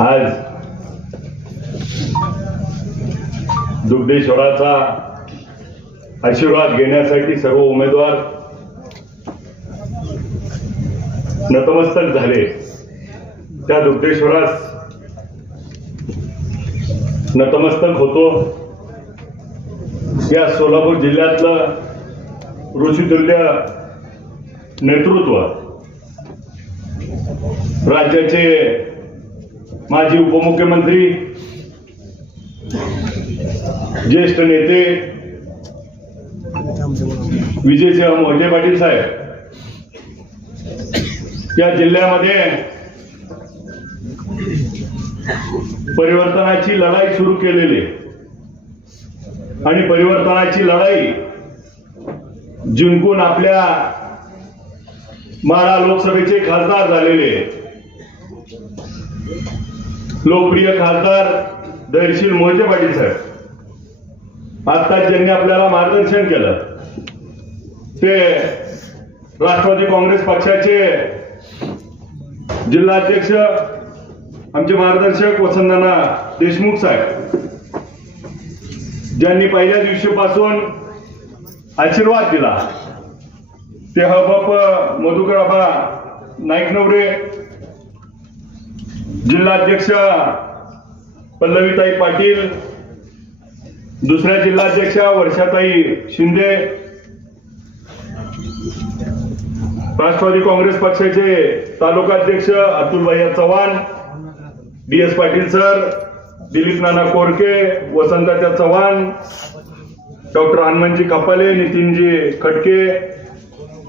आज दुग्धेश्वराचा आशीर्वाद घेण्यासाठी सर्व उमेदवार नतमस्तक झाले। त्या दुग्धेश्वरास नतमस्तक होतो। या सोलापूर जिल्ह्यातलं ऋषितुल्य नेतृत्व, राज्याचे माजी उपमुख्यमंत्री, ज्येष्ठ नेते विजयसिंह मोहिते पाटील साहेब या जिल्ह्यामध्ये परिवर्तनाची लढाई सुरू केलेली आणि परिवर्तनाची लढाई जिंकून आपल्या माढा लोकसभेचे खासदार झालेले लोकप्रिय खासदार धैर्यशील मोहिते पाटील साहेब आत्ताच ज्यांनी आपल्याला मार्गदर्शन केलं ते राष्ट्रवादी काँग्रेस पक्षाचे जिल्हाध्यक्ष आमचे मार्गदर्शक वसंतनाना देशमुख साहेब, ज्यांनी पहिल्या दिवशीपासून आशीर्वाद दिला ते हबप मधुकरआबा नाईकनवरे, जिल्हाध्यक्ष पल्लवीताई पाटील, दुसऱ्या जिल्हाध्यक्षा वर्षाताई शिंदे, राष्ट्रवादी काँग्रेस पक्षाचे तालुकाध्यक्ष अतुलभाई चव्हाण, DS पाटील सर, दिलीप नाना कोरके, वसंताच्या चव्हाण, डॉक्टर हनुमानजी कपाले, नितीनजी खटके,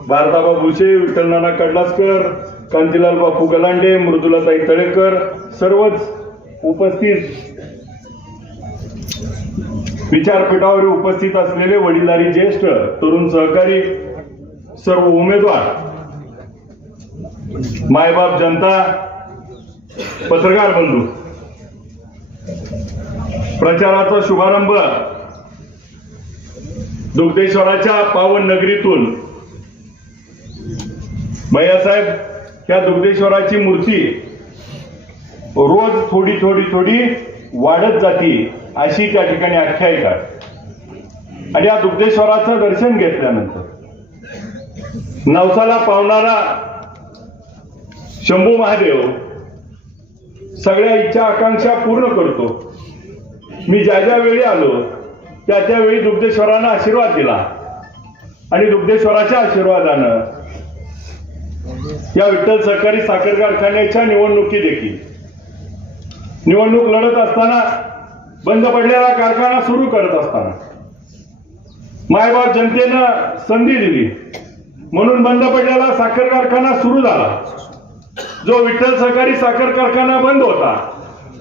भारताबा भुसे, विठ्ठल नाना कडलासकर, कांतीलाल बापू गलांडे, मृदुलाताई तळेकर, सर्वच उपस्थित विचारपीठावर उपस्थित असलेले वडीलधारी ज्येष्ठ तरुण सहकारी, सर्व उमेदवार, मायबाप जनता, पत्रकार बंधू, प्रचाराचा शुभारंभ दुग्धेश्वराच्या पावन नगरीतून भैयासाहेब, त्या दुग्धेश्वराची मूर्ती रोज थोडी थोडी थोडी वाढत जाती अशी त्या ठिकाणी आख्यायिका। आणि या दुग्धेश्वराचं दर्शन घेतल्यानंतर नवसाला पावणारा शंभू महादेव सगळ्या इच्छा आकांक्षा पूर्ण करतो। मी ज्या ज्या वेळी आलो त्या त्यावेळी दुग्धेश्वरानं आशीर्वाद दिला आणि दुग्धेश्वराच्या आशीर्वादानं या विठ्ठल सहकारी साखर कारखान्याच्या निवडणुकी देखील निवडणूक लढत असताना, बंद पडलेला कारखाना सुरू करत असताना मायबाप जनतेनं संधी दिली म्हणून बंद पडलेला साखर कारखाना सुरू झाला। जो विठ्ठल सहकारी साखर कारखाना बंद होता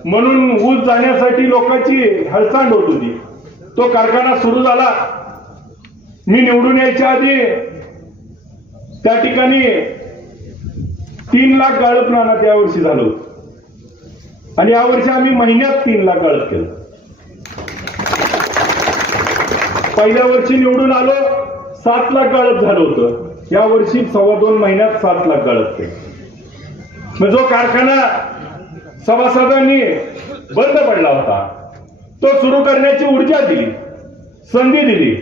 म्हणून ऊस जाण्यासाठी लोकांची हळसांड होत होती, तो कारखाना सुरू झाला। मी निवडून यायच्या आधी त्या ठिकाणी 3 लाख गाळप रानात यावर्षी झालं आणि यावर्षी आम्ही महिन्यात 3 लाख गाळप केलं। पहिल्या वर्षी निवडून आलो 7 लाख गाळप झालं होतं, यावर्षी 2.25 महिन्यात 7 लाख गाळप केलं। जो कारखाना सभासदांनी बंद पडला होता तो सुरू करण्याची ऊर्जा दिली, संधी दिली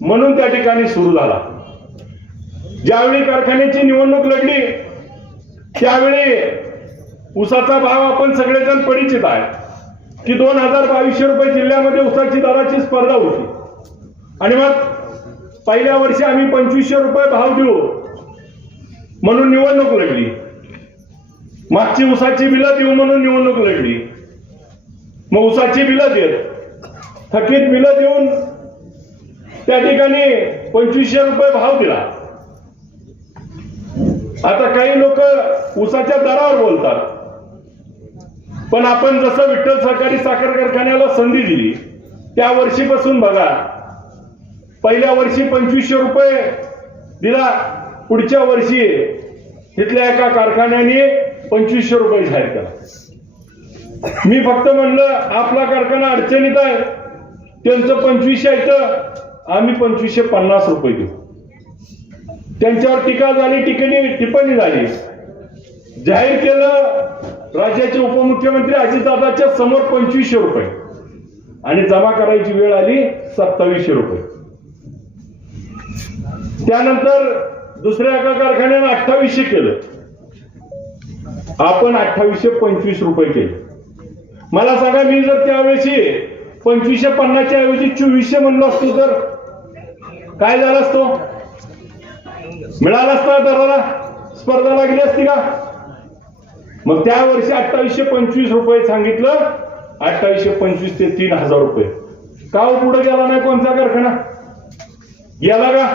म्हणून त्या ठिकाणी सुरू झाला। ज्यावेळी कारखान्याची निवडणूक लढली त्यावेळी ऊसाचा भाव आपण सगळेजण परिचित आहे की 2,200 रुपये जिल्ह्यामध्ये ऊसाची दराची स्पर्धा होती आणि मग पहिल्या वर्षी आम्ही 2,500 रुपये भाव देऊ म्हणून निवडणूक लढली। मागची ऊसाची बिलं देऊ म्हणून निवडणूक लढली। मग ऊसाची बिलं देत, थकीत बिलं देऊन त्या ठिकाणी 2,500 रुपये भाव दिला। आता काही लोक ऊसाच्या दरावर बोलतात, पण आपण जसं विठ्ठल सहकारी साखर कारखान्याला संधी दिली त्या वर्षीपासून बघा, पहिल्या वर्षी 2,500 रुपये दिला, पुढच्या वर्षी इथल्या एका कारखान्याने 2,500 रुपये जाहीर केला। मी फक्त म्हणलं आपला कारखाना अडचणीत आहे, त्यांचं 2,500 आहे, आम्ही 2,550 रुपये देऊ। त्यांच्यावर टीका झाली, टिप्पणी झाली, जाहीर केलं राज्याचे उपमुख्यमंत्री अजितदादाच्या समोर 2500 रुपये आणि जमा करायची वेळ आली 2700 रुपये. त्यानंतर दुसऱ्या एका कारखान्याने 2800 केलं, आपण 2825 रुपये केले. मला सांगा, मी जर त्यावेळेस 2550च्या ऐवजी 2400 म्हणलो असतो तर काय झालं असतो? मिळाला असता दराला, स्पर्धा लागली असती का? मग त्या वर्षी 2825 रुपये सांगितलं, 2825 ते 3000 रुपये. का पुढे गेला नाही कोणता कारखाना? गेला का?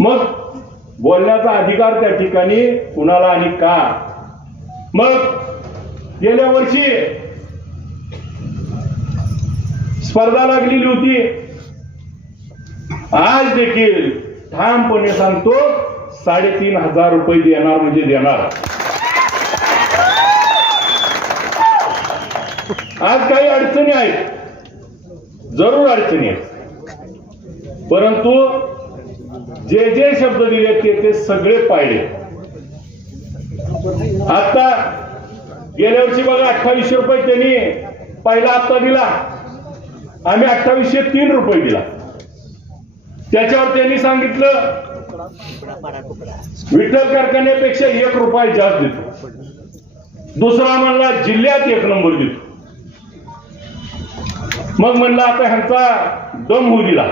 मग बोलण्याचा अधिकार त्या ठिकाणी कुणाला आणि का? मग गेल्या वर्षी स्पर्धा लागलेली होती. आज देखील ठामपणे सांगतो, 3500 रुपये देणार म्हणजे देणार. आज काही अडचणी आहेत, जरूर अडचणी आहेत, परंतु जे जे शब्द दिले ते सगळे पाळले. आता गेल्या वर्षी बघा 2800 रुपये त्यांनी पहिला हप्ता दिला, आम्ही 2803 रुपये दिला. त्याच्यावर त्यांनी सांगितलं विठ्ठल कारखान्यापेक्षा 1 रुपया जास्त देतो. दुसरा म्हणला जिल्ह्यात 1 नंबर देतो. मग म्हणलं आता ह्यांचा दम होऊ दिला.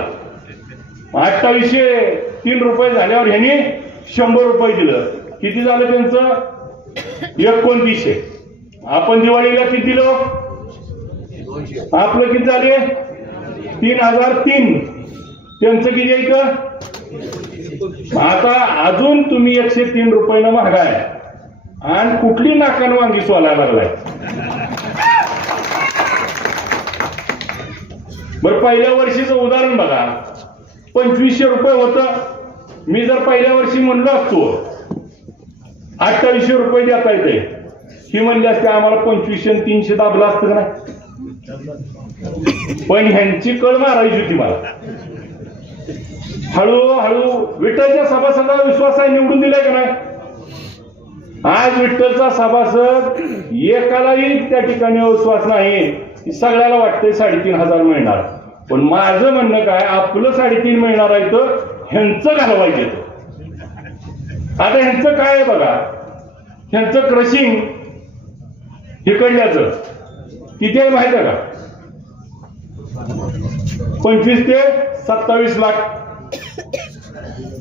2803 रुपये झाल्यावर ह्यांनी 100 रुपये दिलं. किती झालं त्यांचं? 2900. आपण दिवाळीला किती दिलं? आपलं किती झाले? 3003. त्यांचं किती आहे? आता अजून तुम्ही 103 रुपयानं महागाय आणि कुठली नाकान वांगी सोलायला लागलाय? बरं, पहिल्या वर्षीचं उदाहरण बघा, 2500 रुपये होतं. मी जर पहिल्या वर्षी म्हणलो असतो 2800 रुपये देता येते, ही म्हणली असते आम्हाला 2500 आणि 300 दाबला असतं ना. पण ह्यांची कळ मारायची होती मला. हळूहळू विठ्ठलच्या सभासदाला विश्वास आहे, निवडून दिलाय का नाही? आज विठ्ठलचा सभासद एकालाही त्या ठिकाणी विश्वास नाही. सगळ्याला वाटतंय 3500 मिळणार. पण माझं म्हणणं काय, आपलं 3.5 मिळणार आहे तर ह्यांचं घालवायचं. आता ह्यांचं काय आहे बघा, ह्यांचं क्रशिंग इकडल्याचं किती आहे माहिती आहे का? 25 ते 27 लाख.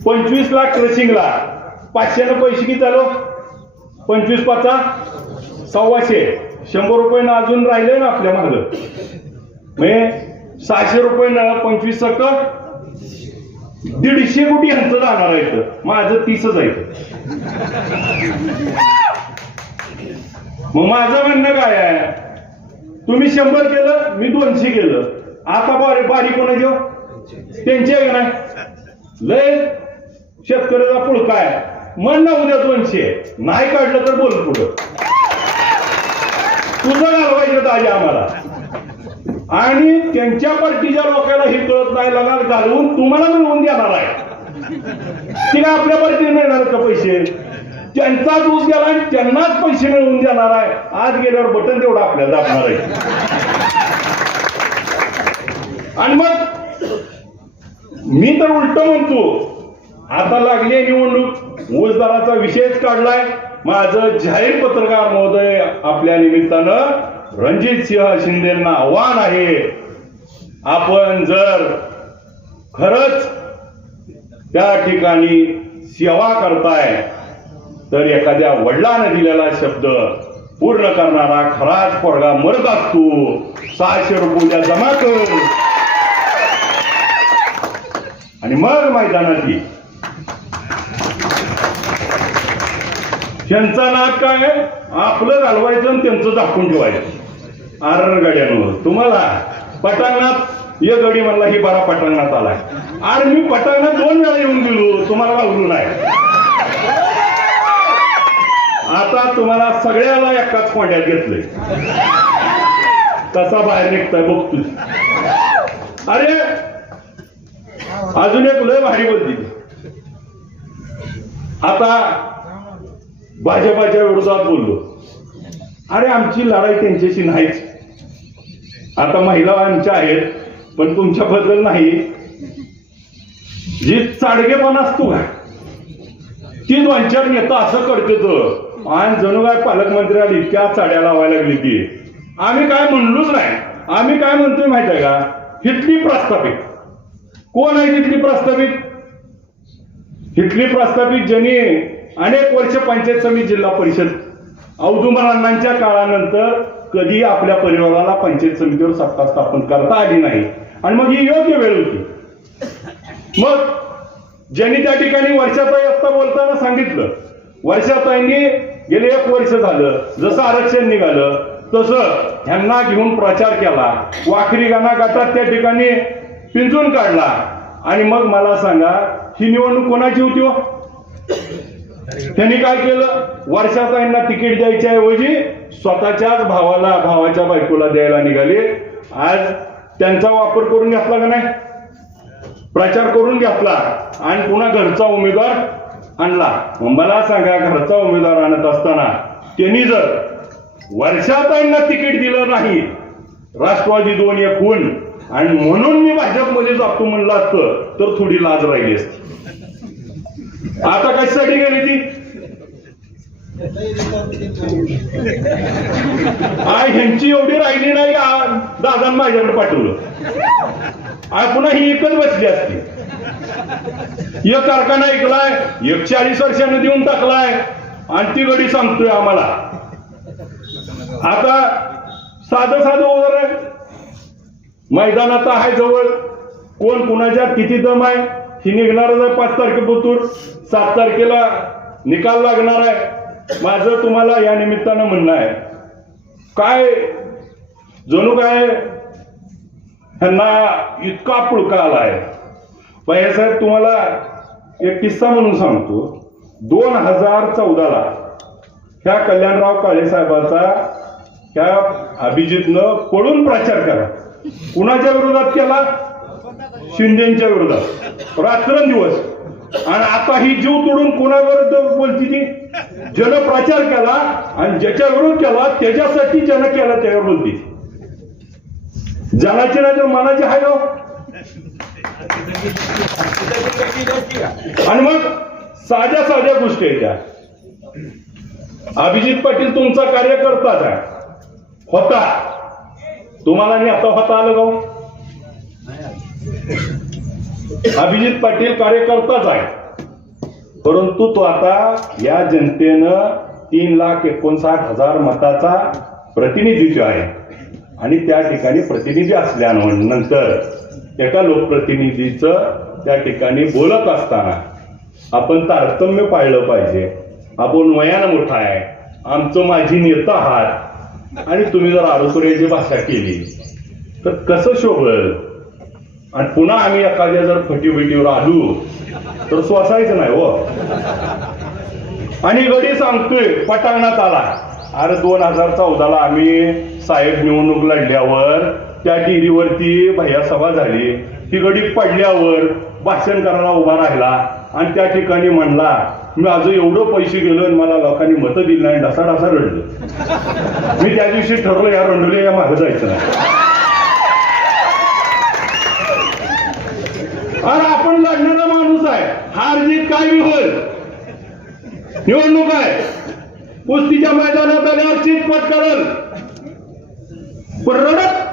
25 लाख क्रशिंगला. 500 पैसे किती झालो? 25 पाचा 1,200. 100 रुपये अजून राहिले ना आपल्या मागं. म्हणजे 600 रुपये 25 सकट 150 कोटी ह्यांचं जाणार आहे. माझं 30च आहे. मग माझं म्हणणं काय आहे, तुम्ही 100 केलं, मी 200 केलं. आता बारी कोणाची हो? त्यांची आहे का नाही? लय शेतकऱ्याचा पुळका आहे. म्हण ना उद्या 200 नाही काढलं तर बोल पुढं. तुझं घालवायचं दाजी आम्हाला. आणि त्यांच्या पार्टीच्या लोकांना हे कळत नाही, लगाल घालवून तुम्हाला मिळवून देणार आहे. ती काय आपल्या पार्टीने मिळणार का पैसे? त्यांचाच ऊस गेला आणि त्यांनाच पैसे मिळवून देणार आहे. आज गेल्यावर बटन तेवढं आपल्याला दाबणार आहे. आणि मग मी तर उलट म्हणतो, आता लागली निवडणूक, ऊस दराचा विषयच काढलाय. माझं जाहीर पत्रकार महोदय आपल्या निमित्तानं रणजित सिंह शिंदेना आव्हान आहे, आपण जर खरंच त्या ठिकाणी सेवा करताय तर एखाद्या वडिलांना दिलेला शब्द पूर्ण करणारा खराच पोरगा मरत असतो. 600 रुपये जमा कर आणि मग मैदानात ये. त्यांचा नाद काय आहे? आपलं घालवायचं आणि त्यांचं दाखवून ठेवायचं. गड्यानं तुम्हाला पटांगणात ये गडी म्हणला ही बारा पटांगणात आलाय. आणि मी पटांगणात 2 वेळा येऊन गेलो, तुम्हाला लावलो नाही. आता तुम्हाला सगळ्याला एकाच कोंड्यात घेतलंय. कसा बाहेर निघताय बघतोय. अरे अजून एक लय भारी बोलती. आता भाजपाच्या विरोधात बोललो. अरे आमची लढाई त्यांच्याशी नाहीच. आता महिला आमच्या आहेत पण तुमच्याबद्दल नाही. जी चाडगेपणा असतो का ती 2-4 नेता असं करते तर आणि जणू काय पालकमंत्र्याला इतक्या चाड्या लावायला लागली ती. आम्ही काय म्हणलोच नाही. आम्ही काय म्हणतोय माहिती आहे का, हितली प्रस्थापित कोण आहे? तिथली प्रस्थापित, हितली प्रस्थापित ज्यांनी अनेक वर्ष पंचायत समिती जिल्हा परिषद औदुंबरांच्या काळानंतर कधी आपल्या परिवाराला पंचायत समितीवर सत्ता स्थापन करता आली नाही आणि मग ही योग्य वेळ होती. मग ज्यांनी त्या ठिकाणी वर्षाताई आत्ता बोलताना सांगितलं, वर्षाताईंनी गेले 1 वर्ष झालं जसं आरक्षण निघालं तसं ह्यांना घेऊन प्रचार केला, वाखरी गाणा गातात त्या ठिकाणी पिंजून काढला. आणि मग मला सांगा ही निवडणूक कोणाची होती हो? त्यांनी काय केलं, वर्षाताईंना तिकीट द्यायच्या ऐवजी स्वतःच्याच भावाला, भावाच्या बायकोला द्यायला निघाले. आज त्यांचा वापर करून घेतला का नाही, प्रचार करून घेतला आणि पुन्हा घरचा उमेदवार आणला. मला सांगा घरचा उमेदवार आणत असताना त्यांनी जर वर्षाताईंना तिकीट दिलं नाही, राष्ट्रवादी 2-1 होऊन आणि म्हणून मी भाजपमध्ये जातो म्हणलं असतं तर थोडी लाज राहिली असती. आता कशासाठी गेली ती? ह्यांची एवढी राहिली नाही. दादांनी माझ्याकडे पाठवलं. पुन्हा ही एकच बसली असती. एक कारखाना ऐकलाय 40 वर्षांनी देऊन टाकलाय आणि ती गडी सांगतोय आम्हाला. आता साधं वगैरे मैदानात आहे जवळ, कोण कुणाच्या किती दम आहे ही निघणारच आहे. 5 तारखेपासून 7 तारखेला निकाल लागणार आहे. माझं तुम्हाला या निमित्तानं म्हणणं आहे, काय जणू काय ह्यांना इतका पुळका आलाय. पहिले साहेब तुम्हाला एक किस्सा म्हणून सांगतो. 2014ला ह्या कल्याणराव काळे साहेबाचा ह्या अभिजितनं पळून प्रचार करा. कुणाच्या विरोधात केला? शिंदेच्या विरोधात रात्रंदिवस. आणि आता ही जीव तोडून कोणाविरुद्ध बोलती ती? ज्यानं प्रचार केला आणि ज्याच्या विरोध केला त्याच्यासाठी ज्यानं केला त्यावर बोलती. जनाची नाही तर मनाची आहे हो. आणि मग साध्या गोष्टी आहेत त्या. अभिजित पाटील तुमचा कार्यकर्ताच आहे, होता. तुम्हाला नाही आता होता आलं गाव. अभिजित पाटील कार्यकर्ताच आहे, परंतु तो आता या जनतेनं 3,59,000 मताचा प्रतिनिधित्व आहे. आणि त्या ठिकाणी प्रतिनिधी असल्यानंतर एका लोकप्रतिनिधीचं त्या ठिकाणी बोलत असताना आपण तारतम्य पाळलं पाहिजे. आपण वयानं मोठा आहे, आमचं माझी नेता आहात आणि तुम्ही जर आरोग्याची भाषा केली तर कसं शोभल. आणि पुन्हा आम्ही एखाद्या जर फटीबिटीवर आलो तर सोसायचं नाही हो. आणि गडी सांगतोय पटांगणात आला. अरे 2014ला आम्ही साहेब निवडणूक लढल्यावर त्या डिरीवरती भैया सभा झाली. ती गडी पडल्यावर भाषण करायला उभा राहिला आणि त्या ठिकाणी म्हणला मी माझं एवढं पैसे गेलो आणि मला लोकांनी मतं दिली नाही, ढसा रडलं. मी त्या दिवशी ठरवलं या रंडोली या मागे जायचं नाही. अरे आपण लढणारा माणूस आहे, हार जीत काय बी होईल. निवडणूक आहे, कुस्तीच्या मैदानात आल्यावर चितपट करल पण रडत.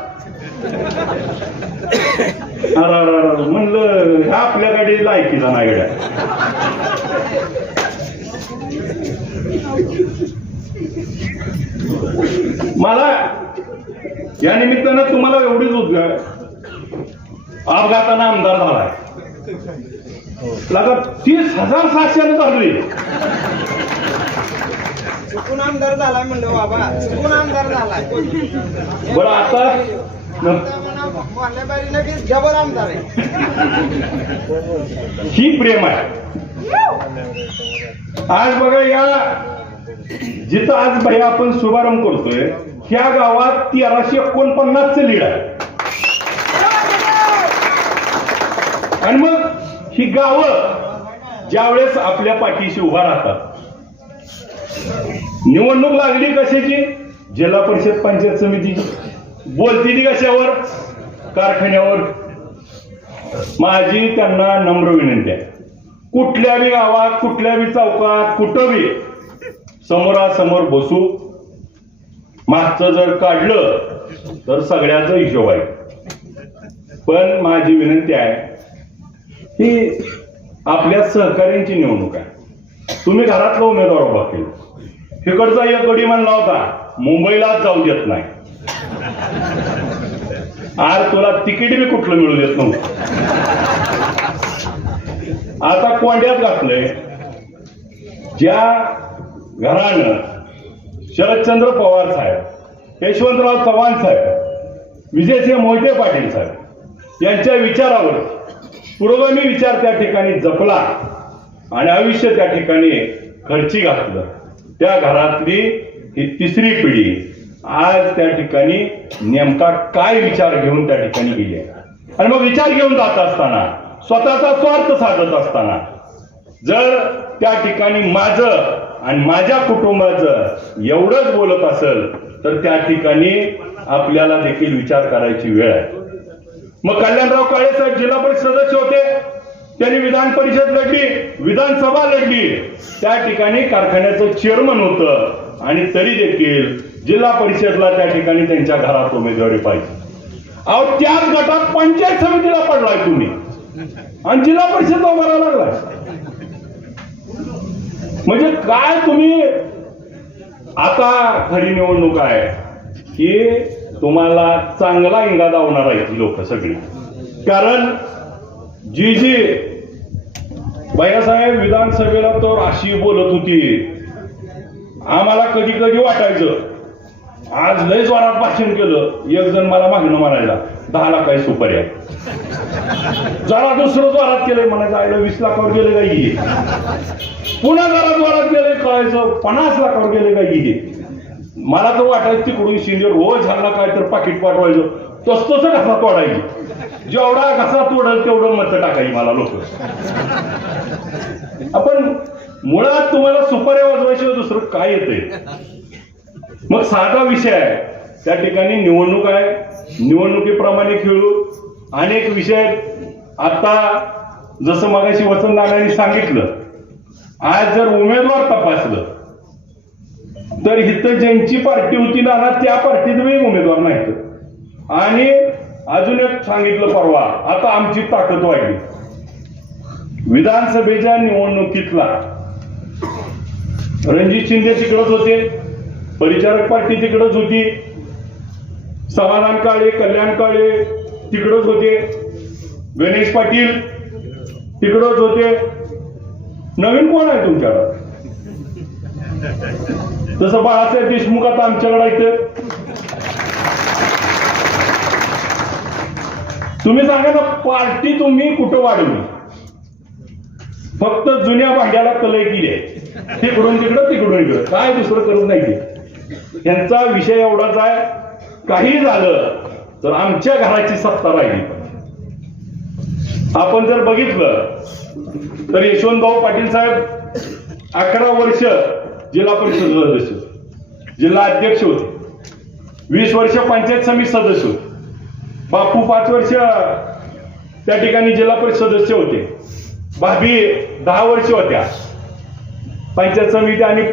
म्हणलं ह्या आपल्याकडे लायकीचा नाही गड्या. मला या निमित्तानं तुम्हाला एवढीच उद्गार, अपघातानं आमदार झालाय. 30,700 धरली. चुकून आमदार झालाय म्हणलं बाबा, चुकून आमदार झालाय. बरं आता जबर आमदार आहे. ही प्रेम आहे. आज बघा या जिथं आज भाई आपण शुभारंभ करतोय ह्या गावात 1349चं लीड आहे. आणि मग ही गावं ज्यावेळेस आपल्या पाठीशी उभा राहतात निवडणूक लागली कशाची? जिल्हा परिषद पंचायत समितीची. बोलती ती कशावर? कारखान्यावर. माझी त्यांना नम्र विनंती आहे, कुठल्या बी गावात, कुठल्या बी चौकात, कुठं बी समोरासमोर बसू. मागचं जर काढलं तर सगळ्याचा हिशोब आहे. पण माझी विनंती आहे की आपल्या सहकार्यांची निवडणूक आहे. तुम्ही घरातला उमेदवार उभा केला, तिकडचा एक गडी म्हणला होता मुंबईला जाऊ देत नाही, आज तुला तिकीट बी कुठलं मिळू देत नव्हतं. आता कोंड्यात घातलंय. ज्या घरानं शरदचंद्र पवार साहेब, यशवंतराव चव्हाण साहेब, विजयसिंह मोहिते पाटील साहेब यांच्या विचारावर पुरोगामी विचार त्या ठिकाणी जपला आणि आयुष्य त्या ठिकाणी खर्ची घातलं, त्या घरातली ही तिसरी पिढी आज त्या ठिकाणी नेमका काय विचार घेऊन त्या ठिकाणी गेली आहे. आणि मग विचार घेऊन जात असताना, स्वतःचा स्वार्थ साधत असताना जर त्या ठिकाणी माझं आणि माझ्या कुटुंबाचं एवढंच बोलत असेल तर त्या ठिकाणी आपल्याला देखील विचार करायची वेळ आहे. मग कल्याणराव काळे साहेब जिल्हा परिषद सदस्य होते, त्यांनी विधान परिषद लढली, विधानसभा लढली, त्या ठिकाणी कारखान्याचं चेअरमन होतं आणि तरी देखील जिल्हा परिषदला त्या ठिकाणी त्यांच्या घरात उमेदवारी पाहिजे. अहो त्याच गटात पंचायत समितीला पडलाय तुम्ही आणि जिल्हा परिषद उभा लागलाय. म्हणजे काय तुम्ही? आता खरी निवडणूक आहे की तुम्हाला चांगला इंगा दावणार आहेत ही लोक सगळी. कारण जी भैयासाहेब विधानसभेला तर अशी बोलत होती, आम्हाला कधी कधी वाटायचं आज लय जोरात भाषण केलं. एक जण मला मागणं म्हणायला 10 लाखाची सुपारी आहे, जरा दुसरं जोरात केलंय म्हणायचं आयला 20 लाखावर गेले काही, पुन्हा जरा जोरात गेले कळायचं 50 लाखावर गेले काही. मला तर वाटायचं तिकडून शिंदे रोज हल्ला काय तर पाकिट पाठवायचं, तसं घसा तोडायची, जेवढा घसा तोडल तेवढं मत टाकायची मला लोक. आपण मुळात तुम्हाला सुपाऱ्या वाजवायशिवाय दुसरं काय येतंय? मग साधा विषय आहे, त्या ठिकाणी निवडणूक आहे, निवडणुकीप्रमाणे खेळू. अनेक विषय आता जसं मगाशी वसंतदादांनी सांगितलं, आज जर उमेदवार तपासलं तर इथं ज्यांची पार्टी होती ना त्या पार्टीत उमेदवार नाहीत. आणि अजून एक सांगितलं परवा, आता आमची ताकद वाढली. विधानसभेच्या निवडणुकीतला रणजित शिंदे तिकडच होते, परिचारक पार्टी तिकडच होती, समाधान काळे, कल्याण काळे तिकडच होते, गणेश पाटील तिकडच होते. नवीन कोण आहे तुमच्याकडं? तसं बाळासाहेब देशमुख आता आमच्याकडे येतं. तुम्ही सांगा ना, पार्टी तुम्ही कुठं वाढवली? फक्त जुन्या भांड्याला कलई केली आहे, तिकडून तिकडं तिकडून इकडं, काय दुसरं करत नाही. त्यांचा विषय एवढाच आहे, काही झालं तर आमच्या घराची सत्ता राहिली. आपण जर बघितलं तर यशवंतभाऊ पाटील साहेब 11 वर्ष जिल्हा परिषद सदस्य, जिल्हा अध्यक्ष होते, 20 वर्ष पंचायत समिती सदस्य होते. बापू 5 वर्ष त्या ठिकाणी जिल्हा परिषद सदस्य होते. भाभी 10 वर्ष होत्या पंचायत समिती आणि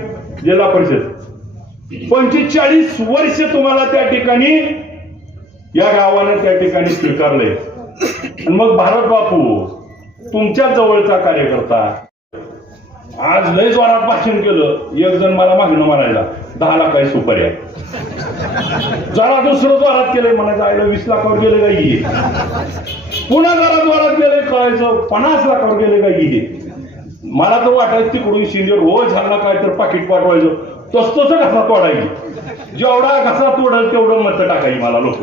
जिल्हा परिषद. 45 वर्ष तुम्हाला त्या ठिकाणी या गावानं त्या ठिकाणी स्वीकारलंय. आणि मग भारत बापू तुमच्या जवळचा कार्यकर्ता आज लय जोरात भाषण केलं. एक जण मला मागणं म्हणायला 10 लाखाची सुपारी आहे, जरा दुसरं जोरात केलंय म्हणायचं आयला 20 लाखावर गेले काही, पुन्हा जरा जोरात गेले कळायचं 50 लाखावर गेले काही. मला तर वाटायचं तिकडून शिंदे रोज हल्ला काय तर पाकिट पाठवायचं, तसं घसा तोडायची, जेवढा घसा तोडल तेवढं मत टाकायची मला लोक.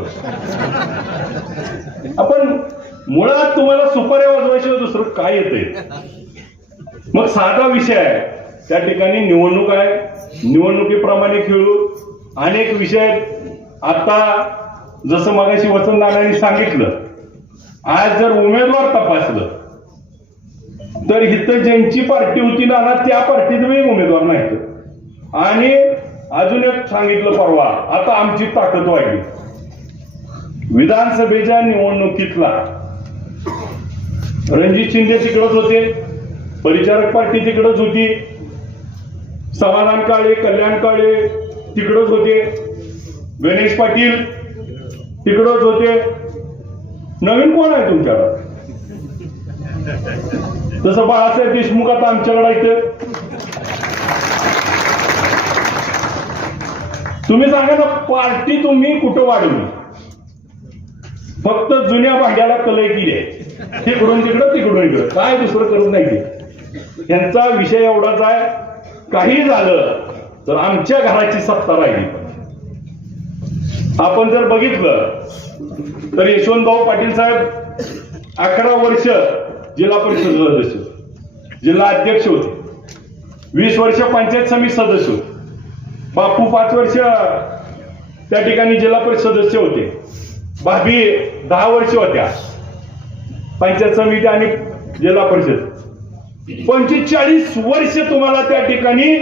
आपण मुळात तुम्हाला सुपाऱ्या वाजवायशिवाय दुसरं काय येतंय? मग साधा विषय आहे, त्या ठिकाणी निवडणूक आहे, निवडणुकीप्रमाणे खेळू. अनेक विषय आता जसं मगाशी वसंतदादांनी सांगितलं, आज जर उमेदवार तपासलं तर इथं ज्यांची पार्टी होती ना त्या पार्टीत उमेदवार नाहीत. आणि अजून एक सांगितलं परवा, आता आमची ताकद वाढली. विधानसभेच्या निवडणुकीतला रणजित शिंदे तिकडच होते, परिचारक पार्टी तिकडच होती, समाधान काळे, कल्याण काळे तिकडच होते, गणेश पाटील तिकडच होते. नवीन कोण आहे तुमच्याकडं? तसं बाळासाहेब देशमुख आता आमच्याकडे येते. तुम्ही सांगा ना, पार्टी तुम्ही कुठं वाढवली? फक्त जुन्या भांड्याला कलई केली आहे, तिकडून तिकडं तिकडून इकडं, काय दुसरं करत नाही ते. त्यांचा विषय एवढाच आहे, काही झालं तर आमच्या घराची सत्ता राहिली. आपण जर बघितलं तर यशवंतभाऊ पाटील साहेब 11 वर्ष जिल्हा परिषद सदस्य, जिल्हा अध्यक्ष होते, 20 वर्ष पंचायत समिती सदस्य होते. बापू 5 वर्ष त्या ठिकाणी जिल्हा परिषद सदस्य होते. भाभी 10 वर्ष होत्या पंचायत समिती आणि जिल्हा परिषद. 45 वर्ष तुम्हाला त्या ठिकाणी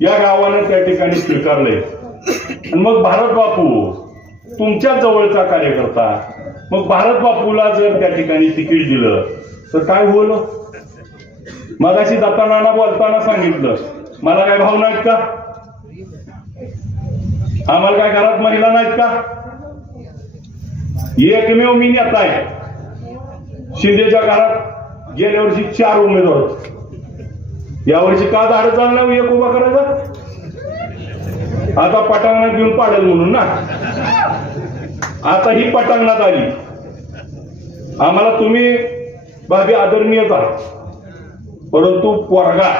या गावानं त्या ठिकाणी स्वीकारलंय. आणि मग भारत बापू तुमच्या जवळचा कार्यकर्ता, मग भारत बापूला जर त्या ठिकाणी तिकीट दिलं तर काय होईल? मगाशी दत्तानाना बोलताना सांगितलं, मला काय भाव नाहीत का? आम्हाला काय घरात महिला नाहीत का? एकमेव मी नेता आहे. शिंदेच्या घरात गेल्या वर्षी 4 उमेदवार होते. यावर्षी का धाड चालणार एक उभा करायचा? आता पटांगणात घेऊन पाडेल म्हणून ना. आता ही पटांगणात आली. आम्हाला तुम्ही भाभी आदरणीयच आहात, परंतु पोरगा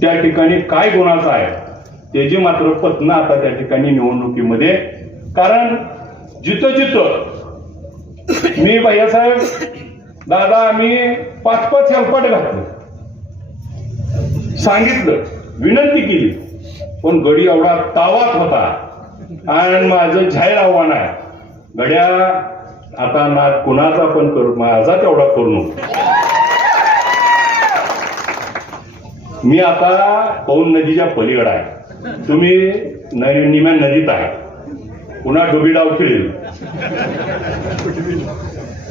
त्या ठिकाणी काय गुणाचा आहे त्याची मात्र पत्न आता त्या ठिकाणी निवडणुकीमध्ये. कारण जिथं जिथं मी भैयासाहेब दादा आम्ही 5-5 हेलपाट घातले, सांगितलं, विनंती केली, पण गडी एवढा तावात होता. आणि माझं जाहीर आव्हान आहे, गड्या आता ना कुणाचा पण करू, माझा तेवढा करू नको. मी आता पौन नदीच्या पलीकडे आहे, तुम्ही निम्या नदीत आहे. पुन्हा डोबी डाव खेळेल,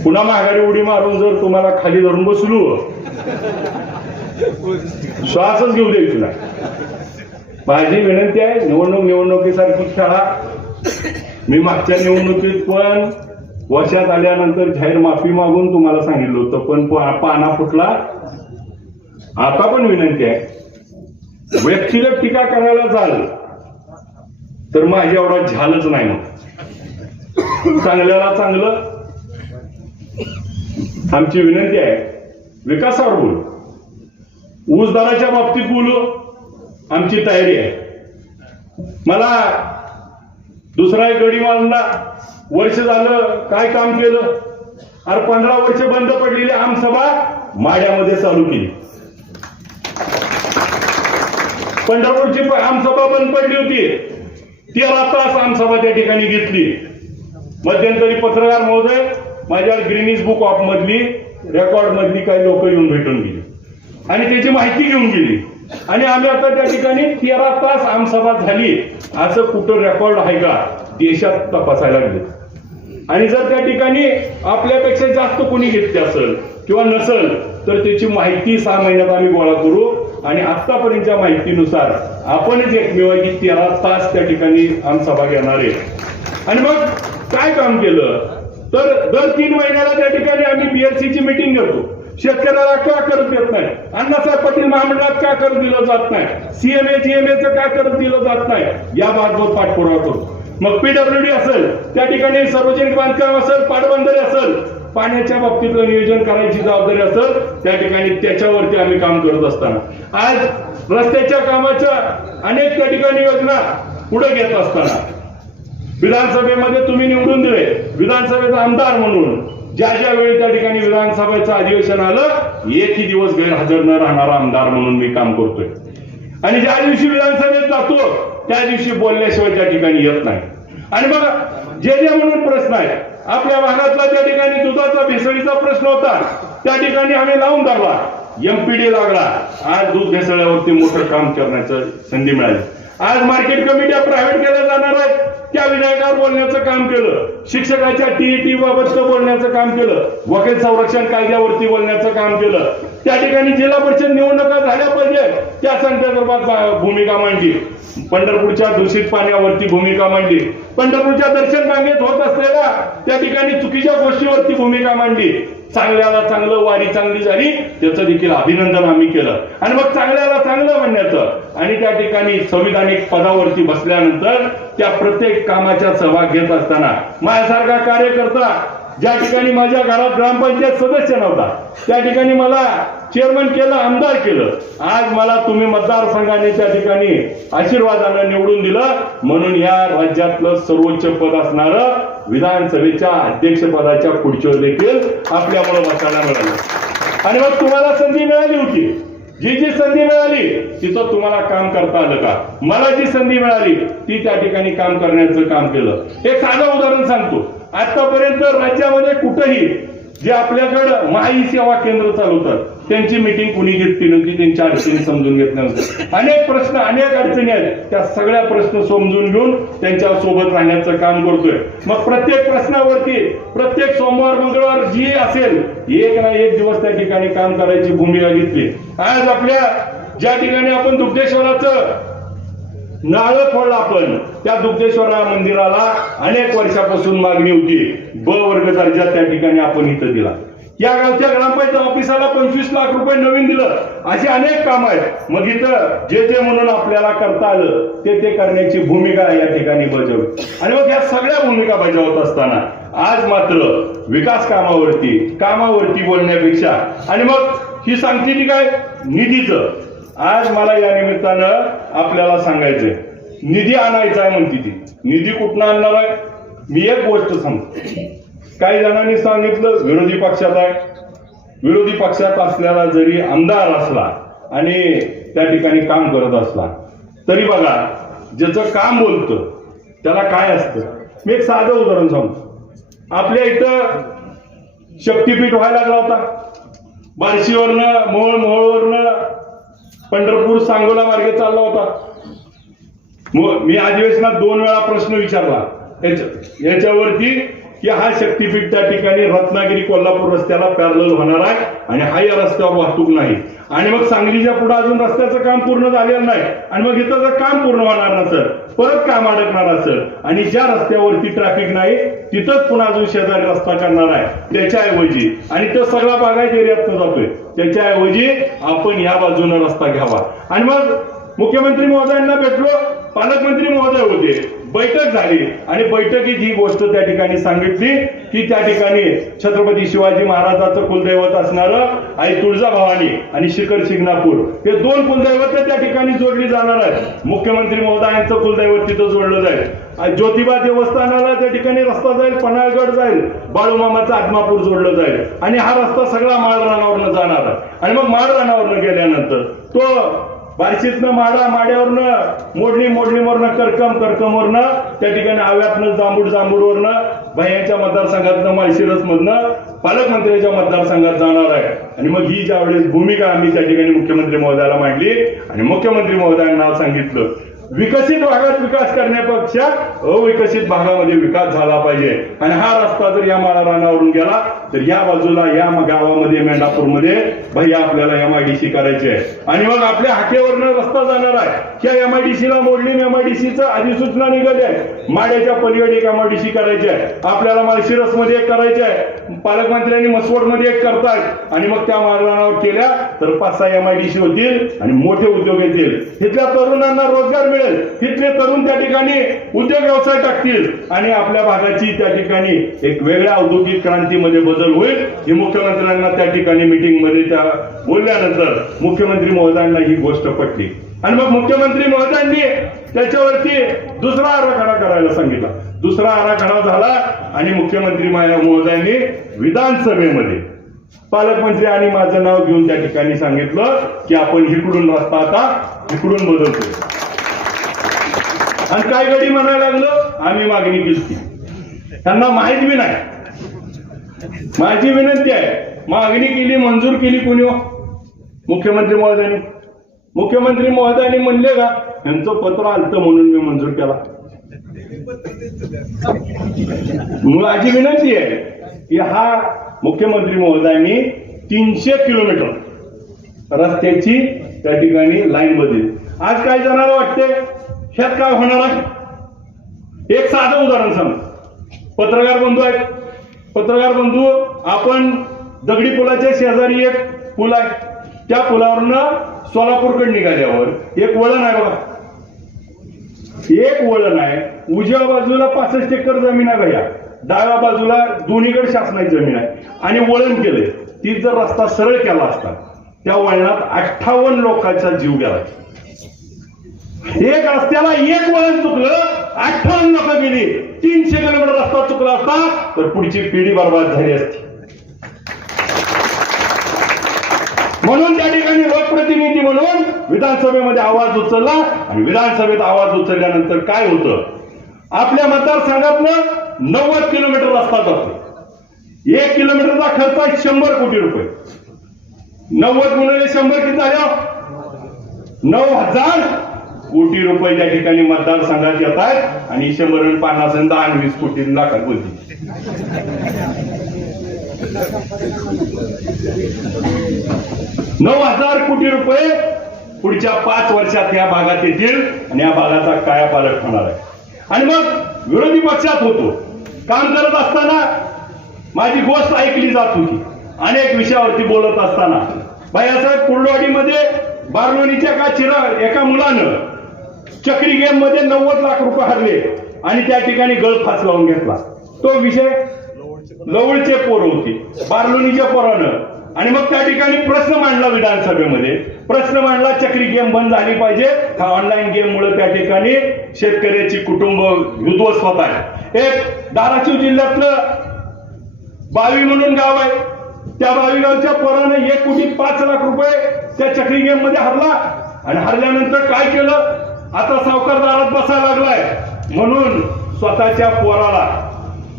पुन्हा माघारी उडी मारून जर तुम्हाला खाली धरून बसलो, श्वासच घेऊ द्यायची ना. माझी विनंती आहे, निवडणुकीसारखी खेळा. मी मागच्या निवडणुकीत पण वर्षात आल्यानंतर जाहीर माफी मागून तुम्हाला सांगितलं होतं, पण पाना फुटला. आता पण विनंती आहे, व्यक्तिगत टीका करायला जाल तर माझी एवढा झालंच नाही. मग चांगल्याला चांगलं. आमची विनंती आहे, विकासावर बोलू, ऊस दराच्या बाबतीत बोलू, आमची तयारी आहे. मला दुसरा एक गडी मारला, वर्ष झालं काय काम केलं? अरे 15 वर्ष बंद पडलेली आमसभा माड्यामध्ये चालू केली. पंढरपूरची आमसभा बंद पडली होती, 13 तास आमसभा त्या ठिकाणी घेतली. मध्यंतरी पत्रकार महोदय माझ्यावर गिनीज बुक ऑफ मधली रेकॉर्ड मधली काही लोक येऊन भेटून गेली आणि त्याची माहिती घेऊन गेली. आणि आम्ही आता त्या ठिकाणी 13 तास आमसभा झाली असं कुठं रेकॉर्ड आहे का देशात तपासायला लागले. आणि जर त्या ठिकाणी आपल्यापेक्षा जास्त कोणी घेतले असेल किंवा नसेल तर त्याची माहिती 6 महिन्यात आम्ही गोळा करू. आणि आतापर्यंतच्या माहितीनुसार आपणच एकमेव की 13 तास त्या ठिकाणी आमसभा घेणार आहे. आणि मग काय काम केलं तर दर 3 महिन्याला त्या ठिकाणी आम्ही बीएलसीची मीटिंग घेतो. शेतकऱ्याला का करत देत नाही? अण्णासाहेब पाटील महामंडळात का करत दिलं जात नाही? सीएमए जीएमएचं का करत दिलं जात नाही? याबाबत पाठपुरावा करतो. मग पीडब्ल्यूडी असेल, त्या ठिकाणी सार्वजनिक बांधकाम असेल, पाटबंधारे असेल, पाण्याच्या बाबतीतलं नियोजन करायची जबाबदारी असेल, त्या ठिकाणी त्याच्यावरती आम्ही काम करत असताना आज रस्त्याच्या कामाच्या अनेक त्या ठिकाणी योजना पुढे घेत असताना विधानसभेमध्ये तुम्ही निवडून दिले, विधानसभेचा आमदार म्हणून ज्या ज्या वेळी त्या ठिकाणी विधानसभेचं अधिवेशन आलं एकही दिवस गैरहजर न राहणारा आमदार म्हणून मी काम करतोय. आणि ज्या दिवशी विधानसभेत जातो त्या दिवशी बोलल्याशिवाय त्या ठिकाणी येत नाही. आणि बघा जे जे म्हणून प्रश्न आहे आपल्या भागातला त्या ठिकाणी दुधाचा भेसळीचा प्रश्न होता त्या ठिकाणी आम्ही लावून धरला. MPD लागला, आज दूध भेसळल्यावरती मोठं काम करण्याचं संधी मिळाली. आज मार्केट कमिट्या प्रायव्हेट केल्या जाणार आहेत, त्या विधायकावर बोलण्याचं काम केलं. शिक्षकाच्या TET बाबत बोलण्याचं काम केलं. वकील संरक्षण कायद्यावरती बोलण्याचं काम केलं. त्या ठिकाणी जिल्हा परिषद निवडणुका झाल्या पाहिजे त्या संदर्भात भूमिका मांडली. पंढरपूरच्या दूषित पाण्यावरती भूमिका मांडली. पंढरपूरच्या दर्शन रांगेत होत असलेल्या त्या ठिकाणी चुकीच्या गोष्टीवरती भूमिका मांडली. चांगल्याला चांगलं, वारी चांगली झाली त्याचं देखील अभिनंदन आम्ही केलं. आणि मग चांगल्याला चांगलं म्हणण्याचं आणि त्या ठिकाणी संविधानिक पदावरती बसल्यानंतर त्या प्रत्येक कामाच्या सहभाग घेत असताना माझ्यासारखा कार्यकर्ता ज्या ठिकाणी माझ्या घरात ग्रामपंचायत सदस्य नव्हता त्या ठिकाणी मला चेअरमन केलं, आमदार केलं. आज मला तुम्ही मतदारसंघाने त्या ठिकाणी आशीर्वादानं निवडून दिलं म्हणून या राज्यातलं सर्वोच्च पद असणारं विधानसभेच्या अध्यक्षपदाच्या खुर्चीवर देखील आपल्यामुळे बसायला मिळालं. आणि मग तुम्हाला संधी मिळाली होती, जी संधी मिळाली तिथं तुम्हाला काम करता आलं का? मला जी संधी मिळाली ती त्या ठिकाणी काम करण्याचं काम केलं. एक साधं उदाहरण सांगतो. आतापर्यंत राज्यामध्ये कुठेही जे आपल्याकडं महाई सेवा केंद्र चालवतात त्यांची मिटिंग कुणी घेतली नव्हती, त्यांच्या अडचणी समजून घेतल्या नव्हत्या. अनेक प्रश्न, अनेक अडचणी आहेत, त्या सगळ्या प्रश्न समजून घेऊन त्यांच्या सोबत राहण्याचं काम करतोय. मग प्रत्येक प्रश्नावरती प्रत्येक सोमवार मंगळवार जी असेल एक ना एक दिवस त्या ठिकाणी काम करायची भूमिका घेतली. आज आपल्या ज्या ठिकाणी आपण दुग्धेश्वराचं नाळ फोडला, आपण त्या दुग्धेश्वरा मंदिराला अनेक वर्षापासून मागणी होती. ब वर्ग दर्जा त्या ठिकाणी आपण इथं दिला. या गावच्या ग्रामपंचायत ऑफिसाला 25 लाख रुपये नवीन दिलं. अशी अनेक काम आहेत. मग इथं जे म्हणून आपल्याला करता आलं ते करण्याची भूमिका या ठिकाणी बजावली. आणि मग या सगळ्या भूमिका बजावत असताना आज मात्र विकास कामावरती बोलण्यापेक्षा आणि मग ही सांगते ती काय निधीचं. आज मला या निमित्तानं आपल्याला सांगायचंय, निधी आणायचा आहे म्हणते ती. निधी कुठनं आणणार आहे? मी एक गोष्ट सांगतो. काही जणांनी सांगितलं विरोधी पक्षात आहे. विरोधी पक्षात असलेला जरी आमदार असला आणि त्या ठिकाणी काम करत असला तरी बघा ज्याचं काम बोलतं त्याला काय असतं. मी एक साधं उदाहरण सांगतो. आपल्या इथं शक्तीपीठ व्हायला लागला होता. बार्शीवरनं मोहोळवरनं पंढरपूर सांगोला मार्गे चालला होता. मी अधिवेशनात 2 वेळा प्रश्न विचारला याच्यावरती की हा शक्तीपीठ त्या ठिकाणी रत्नागिरी कोल्हापूर रस्त्याला पॅरलल होणार आहे आणि हा या रस्त्यावर वाहतूक नाही. आणि मग सांगलीच्या पुढे अजून रस्त्याचं काम पूर्ण झालेलं नाही आणि मग इथं जर काम पूर्ण होणार नसेल, परत काम अडकणार असेल आणि ज्या रस्त्यावरती ट्रॅफिक नाही तिथंच पुन्हा अजून शेजारी रस्ता करणार आहे, त्याच्याऐवजी आणि तो सगळा बागायत एरियातनं जातोय, त्याच्याऐवजी आपण या बाजूने रस्ता घ्यावा. आणि मग मुख्यमंत्री महोदयांना भेटलो, पालकमंत्री महोदय होते, बैठक झाली आणि बैठकीत ही गोष्ट त्या ठिकाणी सांगितली की त्या ठिकाणी छत्रपती शिवाजी महाराजांचं कुलदैवत असणारं आई तुळजाभवानी आणि शिखर शिंगणापूर हे 2 कुलदैवत त्या ठिकाणी जोडली जाणार आहेत. मुख्यमंत्री महोदयांचं कुलदैवत तिथं जोडलं जाईल. ज्योतिबा देवस्थानाला त्या ठिकाणी रस्ता जाईल, पन्हाळगड जाईल, बाळूमामाचं आदमापूर जोडलं जाईल आणि हा रस्ता सगळा माळरानावरनं जाणार आहे. आणि मग माळरानावरनं गेल्यानंतर तो बार्शीतनं माड्यावरनं मोडणीवरनं करकमवरनं त्या ठिकाणी आव्यातनं जांभूडवरनं भैयांच्या मतदारसंघातनं माळशिरसमधनं पालकमंत्र्यांच्या मतदारसंघात जाणार आहे. आणि मग ही ज्यावेळेस भूमिका आम्ही त्या ठिकाणी मुख्यमंत्री महोदयाला मांडली आणि मुख्यमंत्री महोदयांना सांगितलं विकसित भागात विकास करण्यापेक्षा अविकसित भागामध्ये विकास झाला पाहिजे. आणि हा रस्ता जर या माळरानावरून गेला तर या बाजूला या गावामध्ये मेंढापूरमध्ये भैया आपल्याला MIDC करायची आहे. आणि मग आपल्या हाकेवरनं रस्ता जाणार आहे. त्या MIDCला मोडली MIDCचं अधिसूचना निघाली आहे. माड्याच्या पलीकडे एक MIDC करायची आहे, आपल्याला माळशिरसमध्ये एक करायची आहे, पालकमंत्र्यांनी मसवडमध्ये एक करतायत. आणि मग त्या माळरानावर केल्या तर 5-6 MIDC होतील आणि मोठे उद्योग येतील. इथल्या तरुणांना रोजगार मिळेल, तिथले तरुण त्या ठिकाणी उद्योग व्यवसाय टाकतील आणि आपल्या भागाची त्या ठिकाणी एक वेगळ्या औद्योगिक क्रांतीमध्ये बदल होईल. ही मुख्यमंत्र्यांना त्या ठिकाणी मीटिंगमध्ये त्या बोलल्यानंतर मुख्यमंत्री महोदयांना ही गोष्ट पटली. आणि मग मुख्यमंत्री महोदयांनी त्याच्यावरती दुसरा आराखडा करायला सांगितला. दुसरा आराखडा झाला आणि मुख्यमंत्री महोदयांनी विधानसभेमध्ये पालकमंत्री आणि माझं नाव घेऊन त्या ठिकाणी सांगितलं की आपण इकडून रस्ता आता इकडून बदलतोय. आणि काय गडी म्हणायला लागलं, आम्ही मागणी केली, त्यांना माहित बी नाही. माझी विनंती आहे, मागणी केली, मंजूर केली कोणी? मुख्यमंत्री महोदयांनी म्हणले का यांचं पत्र आलतं म्हणून मी मंजूर केला. माझी विनंती आहे की हा मुख्यमंत्री महोदयांनी 300 किलोमीटर रस्त्याची त्या ठिकाणी लाईन बदलली. आज काय जणांना वाटते ह्यात काय होणार आहे? एक साधं उदाहरण सांग. पत्रकार बंधू आहेत. पत्रकार बंधू, आपण दगडी पुलाच्या शेजारी एक पूल आहे, त्या पुलावरनं सोलापूरकडे निघाल्यावर एक वळण आहे बघा, एक वळण आहे. उजव्या बाजूला 65 एकर जमीन आहे भैया, डाव्या बाजूला दोन्हीकडे शासनाची जमीन आहे आणि वळण केलंय. ती जर रस्ता सरळ केला असता त्या वळणात 58 लोकांचा जीव गेला. एक रस्त्याला एक वळण चुकलं, 58 लोक गेली. 300 किलोमीटर रस्ता चुकला असता तर पुढची पिढी बर्बाद झाली असती. म्हणून त्या ठिकाणी लोकप्रतिनिधी म्हणून विधानसभेमध्ये आवाज उचलला आणि विधानसभेत आवाज उचलल्यानंतर काय होतं? आपल्या मतदारसंघातनं 90 किलोमीटर रस्ता जातो. 1 किलोमीटरचा खर्च आहे 100 कोटी रुपये. 90 गुणिले 100 किती झालं? 9,000 कोटी रुपये त्या ठिकाणी मतदारसंघात येत आहेत आणि 150 आणि 10 20 कोटी लाखात बोलतील. 9,000 कोटी रुपये पुढच्या 5 वर्षात या भागात येतील आणि या भागाचा कायापालट होणार आहे. आणि मग विरोधी पक्षात होतो, काम करत असताना माझी गोष्ट ऐकली जात होती. अनेक विषयावरती बोलत असताना बाळासाहेब कुर्डवाडीमध्ये बारलोणीच्या एका मुलानं चक्री गेम मध्ये 90 लाख रुपये हरले आणि त्या ठिकाणी गळफास लावून घेतला. तो विषय लवळचे पोर होती बारलोणीच्या पोरानं. आणि मग त्या ठिकाणी प्रश्न मांडला विधानसभेमध्ये. प्रश्न मांडला चक्री गेम बंद झाली पाहिजे. हा ऑनलाईन गेम मुळे त्या ठिकाणी शेतकऱ्याची कुटुंब उद्ध्वस्त होत आहे. एक धाराशिव जिल्ह्यातलं बावी म्हणून गाव आहे. त्या बावी गावच्या पोरानं 1,05,00,000 रुपये त्या चक्री गेम मध्ये हरला आणि हरल्यानंतर काय केलं? आता सावकार दारात बसायला लागलाय म्हणून स्वतःच्या पोराला,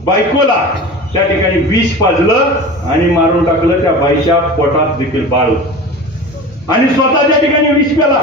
बायकोला त्या ठिकाणी विष पाजलं आणि मारून टाकलं. त्या बाईच्या पोटात देखील बाळ होतं आणि स्वतः त्या ठिकाणी विष प्याला.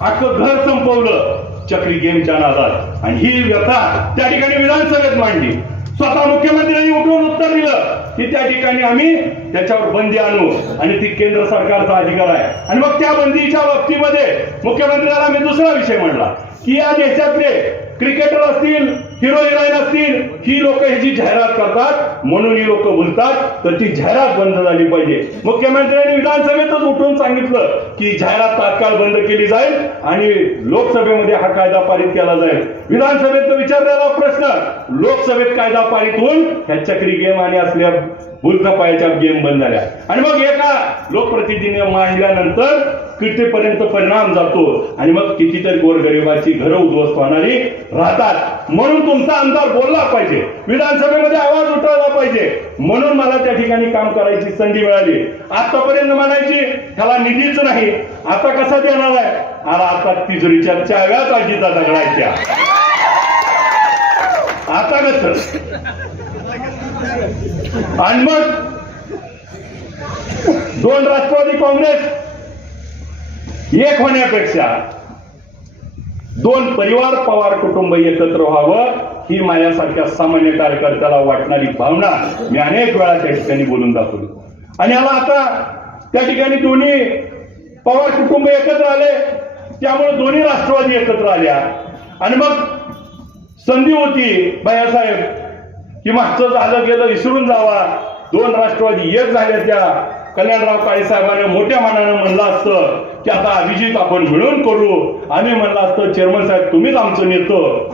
अख्खं घर संपवलं चक्री गेमच्या नादात. आणि ही व्यथा त्या ठिकाणी विधानसभेत मांडली. स्वतः मुख्यमंत्र्यांनी उठवून उत्तर दिलं की त्या ठिकाणी आम्ही त्याच्यावर बंदी आणू आणि ती केंद्र सरकारचा अधिकार आहे. आणि मग त्या बंदीच्या बाबतीमध्ये मुख्यमंत्र्याला मी दुसरा विषय मांडला की या देशातले क्रिकेटर असतील, हिरो हिरोईन असतील, ही लोक ह्याची जाहिरात करतात म्हणून ही लोक बोलतात, तर ती जाहिरात बंद झाली पाहिजे. मुख्यमंत्र्यांनी विधानसभेतच उठून सांगितलं की जाहिरात तात्काळ बंद केली जाईल आणि लोकसभेमध्ये हा कायदा पारित केला जाईल. विधानसभेत विचारलेला प्रश्न लोकसभेत कायदा पारित होऊन ह्या चक्री गेम आणि असल्या भूलथापायाच्या गेम बंद झाल्या. आणि मग एका लोकप्रतिनिधीने मांडल्यानंतर कितीपर्यंत परिणाम जातो आणि मग कितीतरी गोरगरिबाची घरं उद्ध्वस्त होणारी राहतात. म्हणून तुमचा आमदार बोलला पाहिजे, विधानसभेमध्ये आवाज उठवला पाहिजे. म्हणून मला त्या ठिकाणी काम करायची संधी मिळाली. आतापर्यंत म्हणायची ह्याला निधीच नाही, आता कसा देणार आहे? आता तिजोरीच्या चाव्याच आजीचा दगडायच्या. आता कसं? आणि मग 2 राष्ट्रवादी काँग्रेस एक होण्यापेक्षा 2 परिवार पवार कुटुंब एकत्र व्हावं ही माझ्यासारख्या सामान्य कार्यकर्त्याला वाटणारी भावना मी अनेक वेळा त्या ठिकाणी बोलून दाखवली. आणि याला आता त्या ठिकाणी दोन्ही पवार कुटुंब एकत्र आले, त्यामुळे दोन्ही राष्ट्रवादी एकत्र आल्या. आणि मग संधी होती बाळासाहेब की मागचं झालं गेलं विसरून जावा. 2 राष्ट्रवादी एक झाल्या. त्या कल्याणराव काळे साहेबांनी मोठ्या मनानं म्हणलं असतं की आता अभिजित आपण मिळून करू. आम्ही म्हणलं असतं चेअरमन साहेब तुम्हीच आमचं नेतं.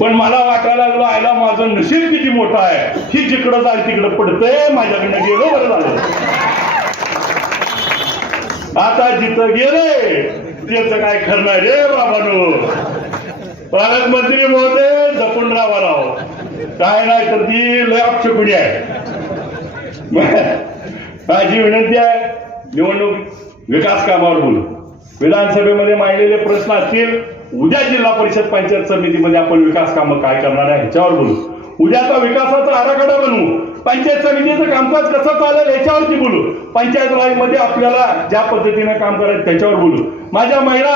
पण मला वाटायला लागलं आयला माझं नशीब किती मोठं आहे, ही जिकडं जाईल तिकडं पडतंय, माझ्याकडनं गेलो बरं झालं. आता जिथं गेले त्याचं काय खरं नाही रे बाबांनो. पालकमंत्री महोदय जपून राहावं, काय नाही तर ती लय अपशकुनी आहे. माझी विनंती आहे निवडणूक विकास कामावर बोलू. विधानसभेमध्ये मांडलेले प्रश्न असतील, उद्या जिल्हा परिषद पंचायत समितीमध्ये आपण विकास कामं काय करणार आहे ह्याच्यावर बोलू. उद्याचा विकासाचा आराखडा बनवू. पंचायत समितीचं कामकाज कसं चालेल याच्यावरती बोलू, पंचायत राजमध्ये आपल्याला ज्या पद्धतीने काम करायचं त्याच्यावर बोलू. माझ्या महिला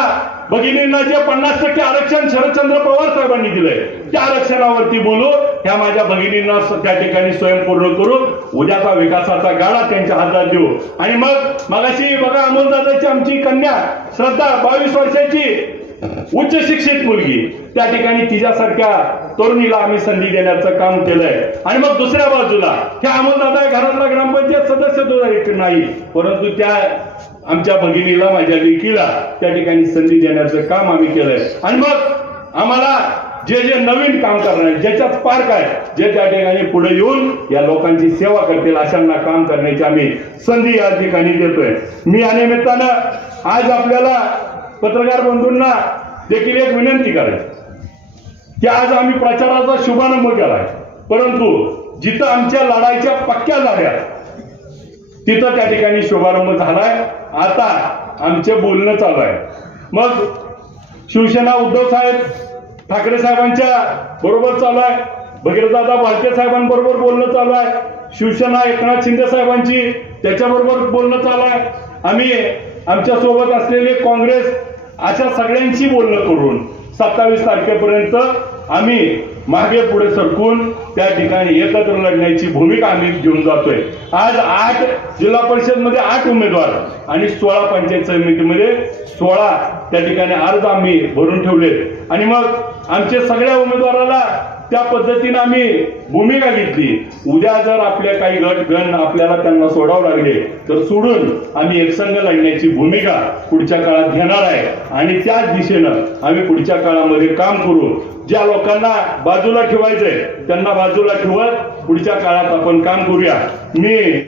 भगिनींना जे 50% आरक्षण शरदचंद्र पवार साहेबांनी दिलंय त्या आरक्षणावरती बोलू. ह्या माझ्या भगिनींना त्या ठिकाणी स्वयंपूर्ण करू, उद्याचा विकासाचा गाडा त्यांच्या हातात देऊ. आणि मग मगाशी बघा अमोलदादाची आमची कन्या श्रद्धा 22 वर्षाची उच्च शिक्षित मुलगी, त्या ठिकाणी तिच्यासारख्या तरुणीला आम्ही संधी देण्याचं काम केलंय. आणि मग दुसऱ्या बाजूला त्या अमोलदादा घरातला ग्रामपंचायत सदस्य नाही, परंतु त्या आमच्या भगिनीला माझ्या लेकीला त्या ठिकाणी संधी देण्याचं काम आम्ही केलंय. आणि मग आम्हाला जे जे नवीन काम करणार ज्याच्यात स्पार्क आहे, जे त्या ठिकाणी पुढे येऊन या लोकांची सेवा करतील अशांना काम करण्याची आम्ही संधी या ठिकाणी देतोय. मी या निमित्तानं आज आपल्याला पत्रकार बंधूंना देखील एक विनंती करायची की आज आम्ही प्रचाराचा शुभारंभ केलाय, परंतु जिथं आमच्या लढाईच्या पक्क्या झाल्या तिथं त्या ठिकाणी शुभारंभ झालाय. आता आमचे बोलणं चालू आहे. मग शिवसेना उद्धव साहेब ठाकरे साहेबांच्या बरोबर चालू आहे, भगीरथदादा भालके साहेबांबरोबर बोलणं चालू आहे, शिवसेना एकनाथ शिंदे साहेबांची त्याच्याबरोबर बोलणं चालू आहे. आम्ही आमच्या सोबत असलेले काँग्रेस अशा सगळ्यांशी बोलणं करून 27 तारखेपर्यंत आम्ही मागे पुढे सरकून त्या ठिकाणी एकत्र लढण्याची भूमिका आम्ही घेऊन जातोय. आज 8 जिल्हा परिषद मध्ये 8 उमेदवार आणि 16 पंचायत समितीमध्ये 16 त्या ठिकाणी अर्ज आम्ही भरून ठेवलेत. आणि मग आमच्या सगळ्या उमेदवाराला त्या पद्धतीने आम्ही भूमिका घेतली. उद्या जर आपल्या काही गट गण आपल्याला त्यांना सोडावं लागले तर सोडून आम्ही एकसंघ लढण्याची भूमिका पुढच्या काळात घेणार आहे. आणि त्याच दिशेनं आम्ही पुढच्या काळामध्ये काम करू. ज्या लोकांना बाजूला ठेवायचंय त्यांना बाजूला ठेवत पुढच्या काळात आपण काम करूया. मी